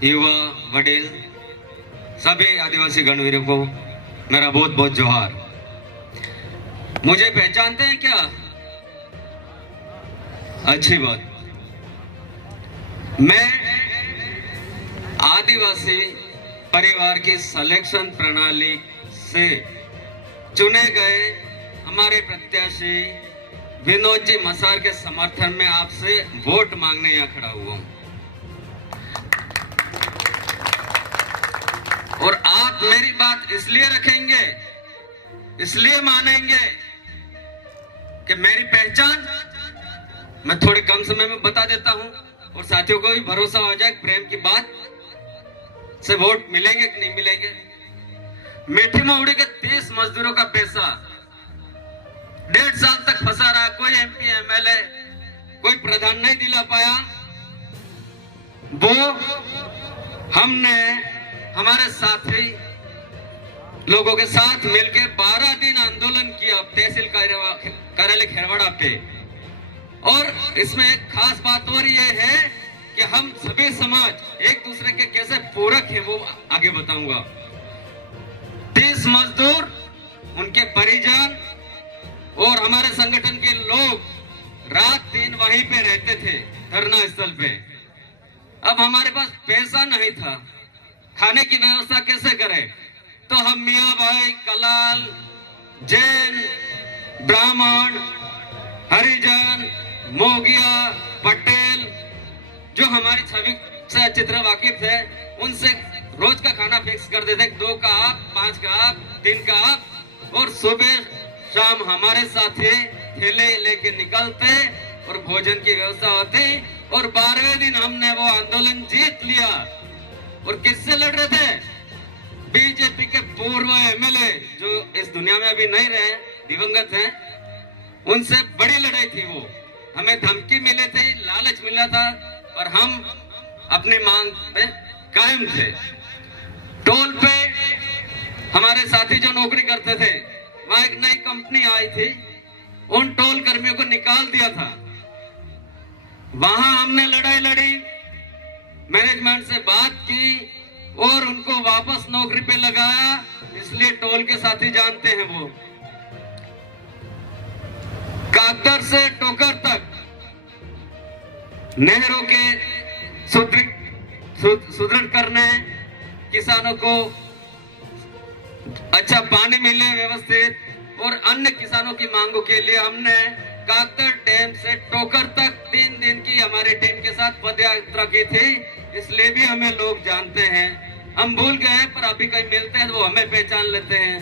युवा वडील सभी आदिवासी गणवीरों को मेरा बहुत बहुत जोहार। मुझे पहचानते हैं क्या? अच्छी बात। मैं आदिवासी परिवार की सिलेक्शन प्रणाली से चुने गए हमारे प्रत्याशी विनोद जी मसार के समर्थन में आपसे वोट मांगने यहाँ खड़ा हुआ हूं। और आप मेरी बात इसलिए रखेंगे, इसलिए मानेंगे कि मेरी पहचान मैं थोड़े कम समय में बता देता हूं और साथियों को भी भरोसा हो जाए प्रेम की बात से वोट मिलेंगे कि नहीं मिलेंगे। मीठी महुड़ी के 30 मजदूरों का पैसा 1.5 साल तक फंसा रहा, कोई एमपी एमएलए कोई प्रधान नहीं दिला पाया। वो हमने हमारे साथी लोगों के साथ मिलकर 12 दिन आंदोलन किया तहसील कार्यालय खेरवाड़ा पे। और इसमें एक खास बात और ये है कि हम सभी समाज एक दूसरे के कैसे पूरक हैं वो आगे बताऊंगा। 30 मजदूर, उनके परिजन और हमारे संगठन के लोग रात दिन वहीं पे रहते थे धरना स्थल पे। अब हमारे पास पैसा नहीं था, खाने की व्यवस्था कैसे करें? तो हम मियाँ भाई, कलाल, जैन, ब्राह्मण, हरिजन, मोगिया, पटेल जो हमारी छवि से अच्छी तरह वाकिफ है, उनसे रोज का खाना फिक्स कर देते, 2 का आप, 5 का आप, 3 का आप। और सुबह शाम हमारे साथी थैले लेके निकलते और भोजन की व्यवस्था होती। और 12वें दिन हमने वो आंदोलन जीत लिया। और किससे लड़ रहे थे? बीजेपी के पूर्व एमएलए जो इस दुनिया में अभी नहीं रहे, दिवंगत हैं, उनसे बड़ी लड़ाई थी वो। हमें धमकी मिले थे, लालच मिला था और हम अपनी मांग पे कायम थे। टोल पे हमारे साथी जो नौकरी करते थे, वहां एक नई कंपनी आई थी, उन टोल कर्मियों को निकाल दिया था। वहां हमने लड़ाई लड़ी, मैनेजमेंट से बात की और उनको वापस नौकरी पे लगाया। इसलिए टोल के साथी जानते हैं वो। काकदर से टोकर तक नहरों के सुदृढ़ करने, किसानों को अच्छा पानी मिले व्यवस्थित और अन्य किसानों की मांगों के लिए हमने काकदर डैम से टोकर तक 3 दिन की हमारी टीम के साथ पद यात्रा की थी। इसलिए भी हमें लोग जानते हैं। हम भूल गए पर अभी कहीं मिलते हैं तो वो हमें पहचान लेते हैं।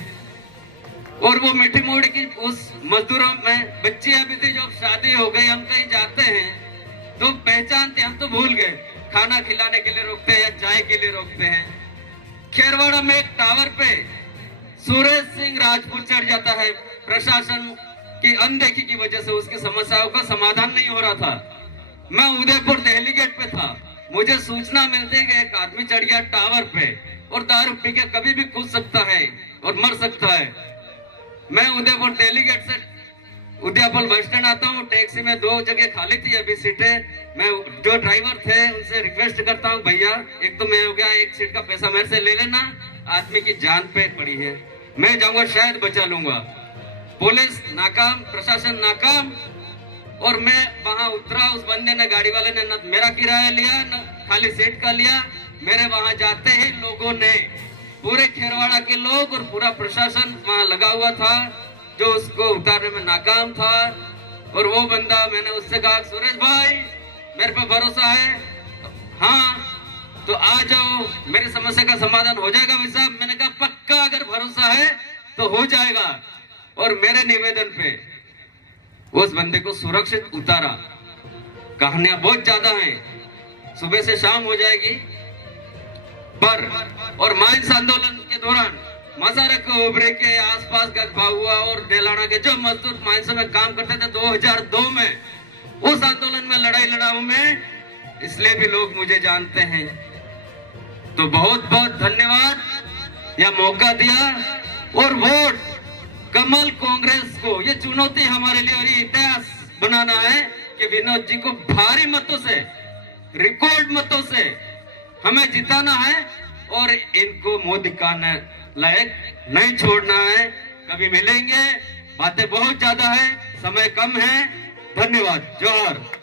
और वो मीठी मोड़ी की उस मजदूरों में बच्चियां भी थी, जो शादी हो गई, हम कहीं जाते हैं तो पहचानते, हम तो भूल गए। खाना खिलाने के लिए रोकते हैं, चाय के लिए रोकते हैं। खेरवाड़ा में एक टावर पे सुरेश सिंह राजपूत चढ़ जाता है। प्रशासन की अनदेखी की वजह से उसकी समस्याओं का समाधान नहीं हो रहा था। मैं उदयपुर दिल्ली गेट पे था, मुझे सूचना मिलती है कि एक आदमी चढ़ गया टावर पे और दारू पी के कभी भी कूद सकता है और मर सकता है। मैं उदयपुर दिल्ली गेट से उदयपुर बस स्टैंड आता हूँ, टैक्सी में 2 जगह खाली थी अभी सीटें। मैं जो ड्राइवर थे उनसे रिक्वेस्ट करता हूँ, भैया एक तो मैं हो गया, एक सीट का पैसा मेरे से ले लेना, आदमी की जान पे पड़ी है, मैं जाऊंगा शायद बचा लूंगा। पुलिस नाकाम, प्रशासन नाकाम। और मैं वहां उतरा, उस बंदे ने, गाड़ी वाले ने न मेरा किराया लिया न खाली सीट का लिया। मेरे वहां जाते ही लोगों ने, पूरे खेरवाड़ा के लोग और पूरा प्रशासन वहां लगा हुआ था, जो उसको उतारने में नाकाम था। और वो बंदा, मैंने उससे कहा, सुरेश भाई मेरे पे भरोसा है? हाँ तो आ जाओ, मेरी समस्या का समाधान हो जाएगा भाई साहब। मैंने कहा पक्का, अगर भरोसा है तो हो जाएगा। और मेरे निवेदन पे उस बंदे को सुरक्षित उतारा। कहानियां बहुत ज्यादा हैं, सुबह से शाम हो जाएगी पर। और माइंस आंदोलन के दौरान मसारे को उभरे के आसपास गजबा हुआ और डेलाना के जो मजदूर माइंस में काम करते थे 2002 में, उस आंदोलन में लड़ाई लड़ा हूं मैं, इसलिए भी लोग मुझे जानते हैं। तो बहुत बहुत धन्यवाद यह मौका दिया। और वोट कमल कांग्रेस को, ये चुनौती हमारे लिए और ये इतिहास बनाना है कि विनोद जी को भारी मतों से, रिकॉर्ड मतों से हमें जिताना है और इनको मोदी का लायक नहीं छोड़ना है। कभी मिलेंगे, बातें बहुत ज्यादा है, समय कम है। धन्यवाद। जोहार।